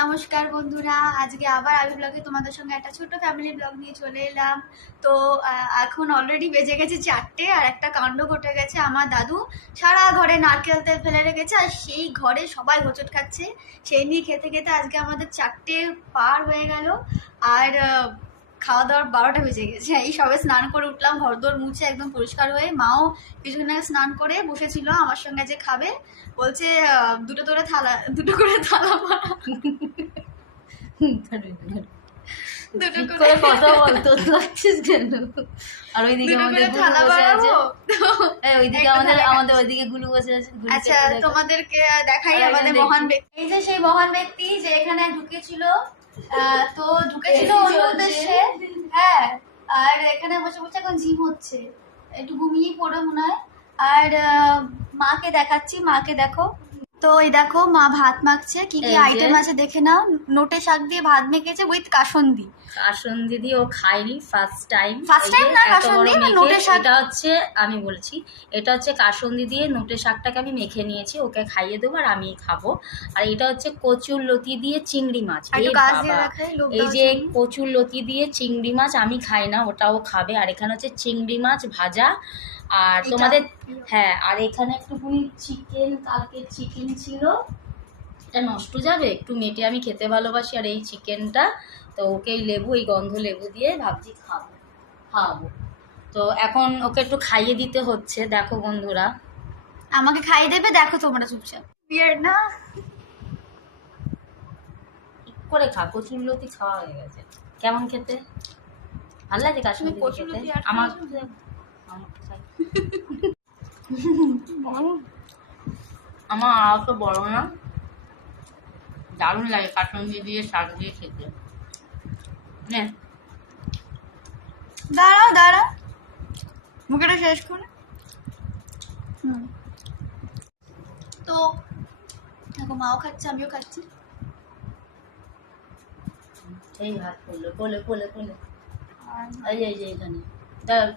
নমস্কার বন্ধুরা, আজকে আবার আলু ব্লগে তোমাদের সঙ্গে একটা ছোট্ট ফ্যামিলি ব্লগ নিয়ে চলে এলাম। তো এখন অলরেডি বেজে গেছে 4টে, আর একটা কাণ্ড ঘটে গেছে। আমার দাদু সারা ঘরে নারকেল তেল ফেলে রেখেছে, আর সেই ঘরে সবাই হোঁচট খাচ্ছে। সেই নিয়ে খেতে খেতে আজকে আমাদের 4টে পার হয়ে গেল। আর খাওয়া দাওয়ার 12টা বেজে গেছে। এই সবে স্নান করে উঠলাম, ঘরদোর মুছে একদম পরিষ্কার হয়ে। মাও কিছুক্ষণ আগে স্নান করে বসেছিল আমার সঙ্গে, যে খাবে বলছে দুটো করে থালা মারা, দুটো করে কথা বলতো লাগছিস কেন? আর ওইদিকে আমাদের গুলু বসে আছে। ওইদিকে আমাদের ওইদিকে গুলু বসে আছে। আচ্ছা, তোমাদেরকে দেখাই আমাদের মহান ব্যক্তি। এই যে সেই মহান ব্যক্তি যে এখানে ঢুকেছিল, তো ঢুকেছিল অন্য উদ্দেশ্যে। হ্যাঁ, আর এখানে বসে বসে এখন জিম হচ্ছে, একটু ঘুমিয়ে পড়ে মনে হয়। আর মাকে দেখাচ্ছি, মাকে দেখো। তো এই দেখো মা ভাত মাখছে, কি কি আইটেম আছে দেখে নাও। নোটে শাক দিয়ে ভাত মেখেছে উইথ কাসন্দি। কাসন্দি দিয়ে ও খাইনি, ফার্স্ট টাইম না কাসন্দি না নোটে শাক। এটা হচ্ছে, আমি বলছি, এটা হচ্ছে কাসন্দি দিয়ে নোটে শাকটাকে আমি মেখে নিয়েছি, ওকে খাইয়ে দেবো আর আমি খাবো। আর এটা হচ্ছে কচুর লতি দিয়ে চিংড়ি মাছ। এই যে কচুর লতি দিয়ে চিংড়ি মাছ আমি খাই না, ওটাও খাবে। আর এখানে হচ্ছে চিংড়ি মাছ ভাজা। আর তোমাদের, হ্যাঁ, আর এখানে একটুখানি চিকেন, কালকে চিকেন ছিল, এটা নষ্ট যাবে, একটু মেটে আমি খেতে ভালোবাসি। আর এই চিকেনটা তো ওকে এই লেবু, এই গন্ধ লেবু দিয়ে ভাবছি খাওয়াবো। তো এখন ওকে একটু খাইয়ে দিতে হচ্ছে। দেখো বন্ধুরা, আমাকে খাইয়ে দেবে, দেখো তোমরা চুপচাপ। বিয়ার না ঠিক করে খা, কচুর লতি খাওয়া হয়ে গেছে। কেমন খেতে ভালো লাগে কাশ্মীরি খেতে? আমার আমার আর তো বড় না, দারুণ লাগে কাসন্দি দিয়ে শাক দিয়ে খেতে। দাঁড়াও মুখেটা শেষ করে। তো দেখো মাও খাচ্ছে, আমিও খাচ্ছি। এই ভাত করলো কোলে কোলে কোলে, এই যে এখানে থাক,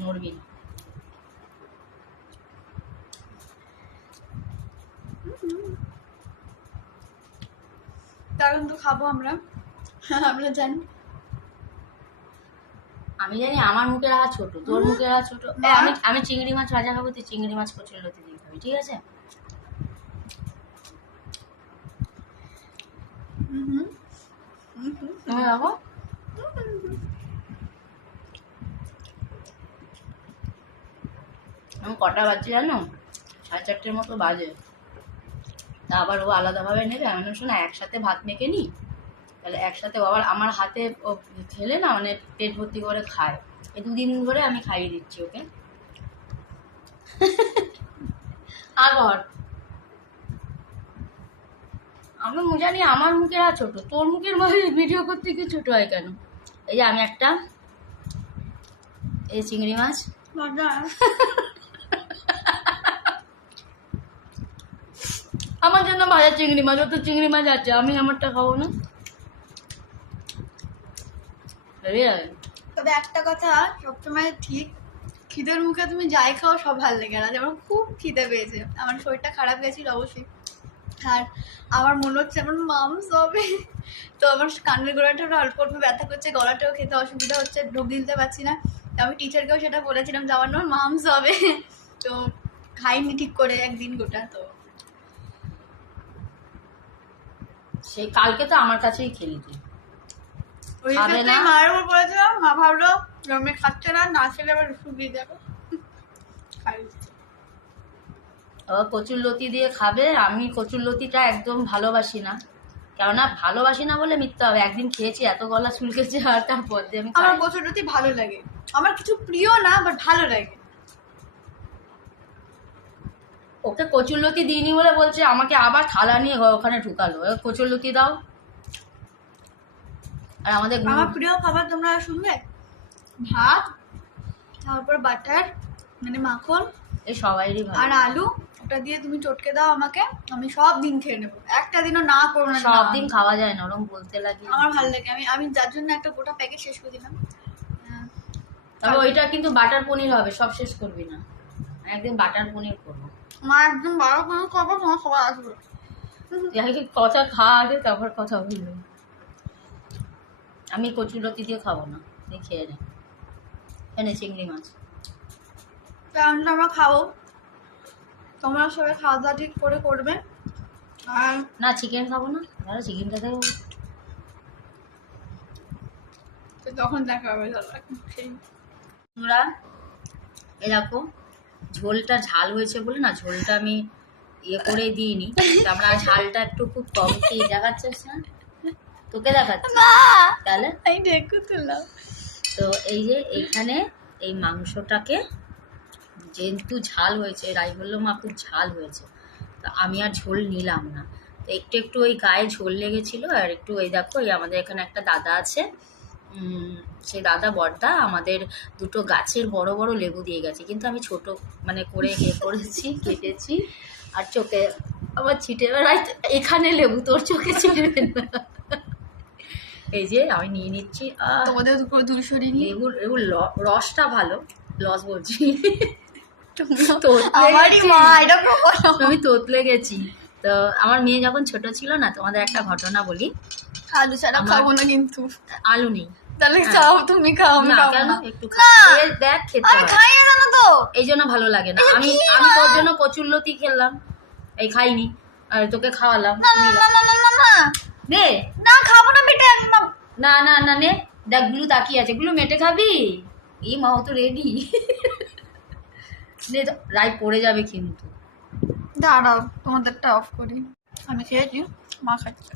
নড়বি না। কারণ তো খাবো আমরা জানি। আমি জানি আমার মুখের হাত ছোট, তোর মুখের হাত ছোট। আমি চিংড়ি মাছ ভাজা খাবো, তুই চিংড়ি মাছ কচুর লতি দিয়ে খাবি, ঠিক আছে? দেখো আমি কটা বাজছে জানো? 4:30 মতো বাজে। তা আবার ও আলাদাভাবে নেবে, আমি শোনা একসাথে ভাত মেখে নিই, তাহলে একসাথে ও আবার আমার হাতে ও খেলে না, মানে পেট ভর্তি করে খায়। এই 2 দিন ধরে আমি খাইয়ে দিচ্ছি ওকে। আগর আমি জানি আমার মুখের আর ছোট, তোর মুখের মধ্যে ভিডিও করতে কি ছোট হয় কেন? এই যে আমি একটা, এই চিংড়ি মাছ, আমার জন্য ভাজা চিংড়ি মাছ, ও তো চিংড়ি মাছ আছে, আমি আমারটা খাবো না? তবে একটা কথা সবসময় ঠিক, খিদের মুখে তুমি যাই খাও সব ভালো লেগে না। যেমন খুব খিদে পেয়েছে, আমার শরীরটা খারাপ গেছিল অবশ্যই, আর আমার মনে হচ্ছে আমার মামস হবে। তো আমার কানের গোড়াটা অল্প অল্প ব্যথা করছে, গলাটাও খেতে অসুবিধা হচ্ছে, ঢোক দিতে পারছি না। তো আমি টিচারকেও সেটা বলেছিলাম যে আমার না মামস হবে। তো খাইনি ঠিক করে একদিন গোটা। তো সেই কালকে তো আমার কাছেই খেলি তুই, ওই ক্ষেত্রে মায়ের উপর বলেছিলাম, মা ভাবলো জন্মে খাচ্ছে না খেলে আবার শুকিয়ে যাবে। কচুর লতি দিয়ে খাবে। আমি কচুর লতিটা একদম ভালোবাসি না, কেননা ভালোবাসি না বলে মিথ্যা হবে, একদিন খেয়েছি এত গলা চুলকেছে, আর তারপর দিয়ে আমি আমার কচুর লতি ভালো লাগে, আমার কিছু প্রিয় না বাট ভালো লাগে। ওকে কচুর লতি দিইনি বলে বলছে আমাকে আবার থালা নিয়ে ওখানে ঢুকালো, কচুর লতি দাও। আর আমাদের আমার প্রিয় খাবার তোমরা শুনবে, ভাত, তারপর বাটার মানে মাখন, এই সবাইরই ভালো, আর আলু, ওটা দিয়ে তুমি চটকে দাও আমাকে, আমি সব দিন খেয়ে নেবো। একটা দিনও না করবো না, সব দিন খাওয়া যায় না, ওরকম বলতে লাগে। আমার ভালো লাগে, আমি যার জন্য একটা গোটা প্যাকেট শেষ করে দিলাম। তবে ওইটা কিন্তু বাটার পনির হবে, সব শেষ করবি না, একদিন বাটার পনির করবো। মা একদিন বাটার পনির খাবো, তোমার সবাই আসবে। আগে কথা খাওয়া আগে তারপর কথা বলবো। আমি কচুরলতি দিয়ে খাবো না, তুই খেয়ে নে। এনে চিংড়ি মাছ রান্না আমরা খাবো, তোমরা সবাই খাওয়া দাওয়া ঠিক করে করবে। আর না চিকেন খাবো না, দাদা চিকেনটা দেবো। তখন দেখা হবে। তোমরা এ দেখো ঝোলটা ঝাল হয়েছে বলে না, ঝোলটা আমি ইয়ে করে দিইনি। আমরা ঝালটা একটু খুব কম খেয়ে দেখাচ্ছিস না, তোকে দেখাচ্ছি তাহলে। তো এই যে এইখানে এই মাংসটাকে যেহেতু ঝাল হয়েছে, রাই বললো মা খুব ঝাল হয়েছে, তো আমি আর ঝোল নিলাম না। তো একটু একটু ওই গায়ে ঝোল লেগেছিলো। আর একটু ওই দেখো এই আমাদের এখানে একটা দাদা আছে, সেই দাদা বড়দা আমাদের দুটো গাছের বড় বড় লেবু দিয়ে গেছে, কিন্তু আমি ছোট মানে করে ইয়ে করেছি, কেটেছি। আর চোখে আবার ছিটে বেড়াই, এখানে লেবু তোর চোখে ছিটবে না। এই যে আমি নিয়ে নিচ্ছি। তোমাদের লেবুর রসটা ভালো, লস বলছি, আমি তোতলে গেছি। তো আমার মেয়ে যখন ছোট ছিল না, তোমাদের একটা ঘটনা বলি। আলু ছাড়া খাবো না কিন্তু। আলু নেই তাহলে খাও, তুমি খাও। না কেন, একটু দেখ খেতে খাই না জানো তো, এই জন্য ভালো লাগে না। আমি আমি তোর জন্য কচুরলতি খেলাম, এই খাইনি, আর তোকে খাওয়ালাম। নে না খাবো না বেটা একদম। না না না নে, দেখ গুলো তাকিয়ে আছে, গুলো মেটে খাবি? এই মা তো রেডি। নে রাই পড়ে যাবে কিন্তু। দাঁড়াও তোমাদেরটা অফ করি, আমি খেয়েছি, মা খাচ্ছে।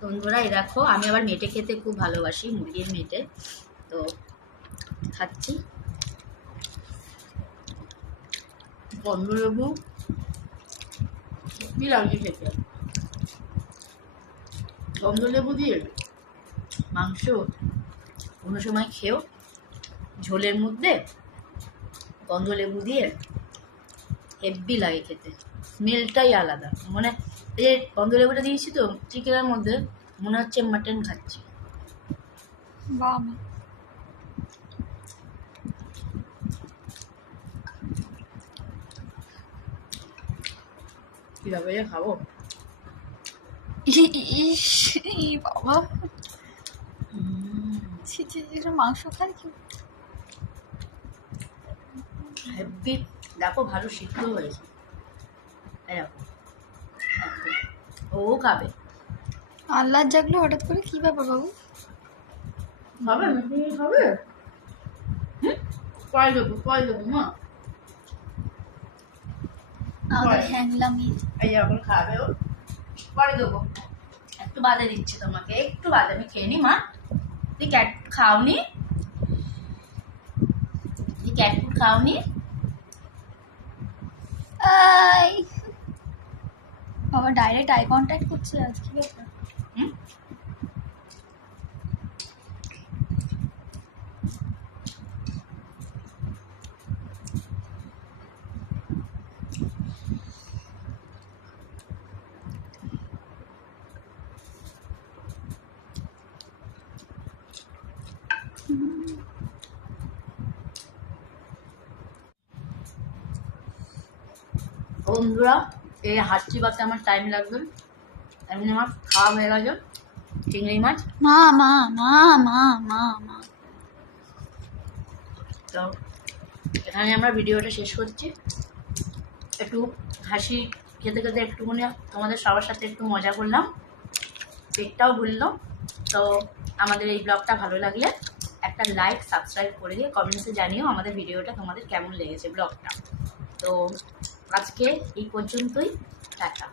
বন্ধুরা এই দেখো আমি আবার মেটে খেতে খুব ভালোবাসি, মুরগির মেটে, তো খাচ্ছি। গন্ধলেবু কি লাগছে খেতে, গন্ধলেবু দিয়ে মাংস কোনো সময় খেও, ঝোলের মধ্যে গন্ধলেবু দিয়ে হেব্বি লাগে খেতে, স্মেলটাই আলাদা। মানে এই যে গন্ধলেবুটা দিয়েছি তো চিকেনের মধ্যে, মনে হচ্ছে মাটন খাচ্ছি। কিভাবে খাবো বাবা, মাংস খাই কি হেব্বি। দেখো ভালো সিদ্ধ হয়েছে, ও খাবে। আল্লাহ জাগলো হঠাৎ করে, কি ব্যাপার বাবু? খাবে তুমি খাবে? পরে দেবো মা, হ্যাংলামি। এই এখন খাবে ও, পরে দেবো, একটু বাদে দিচ্ছি তোমাকে, একটু বাদে। আমি খেয়ে নি মা, তুই ক্যাট ফুড খাওনি, তুই ক্যাট ফুড খাওনি। বাবা ডাইরেক্ট আই কন্ট্যাক্ট করছে আজ, কি ব্যাপার? বন্ধুরা এই হাঁচি বাতে আমার টাইম লাগবে, এমনি আমার খাওয়া হয়ে গেছে চিংড়ি মাছ। মা মা মা মা মা মা তো এখানে আমরা ভিডিওটা শেষ করছি। একটু হাসি খেতে খেতে একটুখানি তোমাদের সবার সাথে একটু মজা করলাম, পেটটাও ভুললাম। তো আমাদের এই ব্লগটা ভালো লাগলে একটা লাইক সাবস্ক্রাইব করে দিয়ে কমেন্টসে জানিও আমাদের ভিডিওটা তোমাদের কেমন লেগেছে, ব্লগটা। তো আজকে এই পর্যন্তই, টাটা।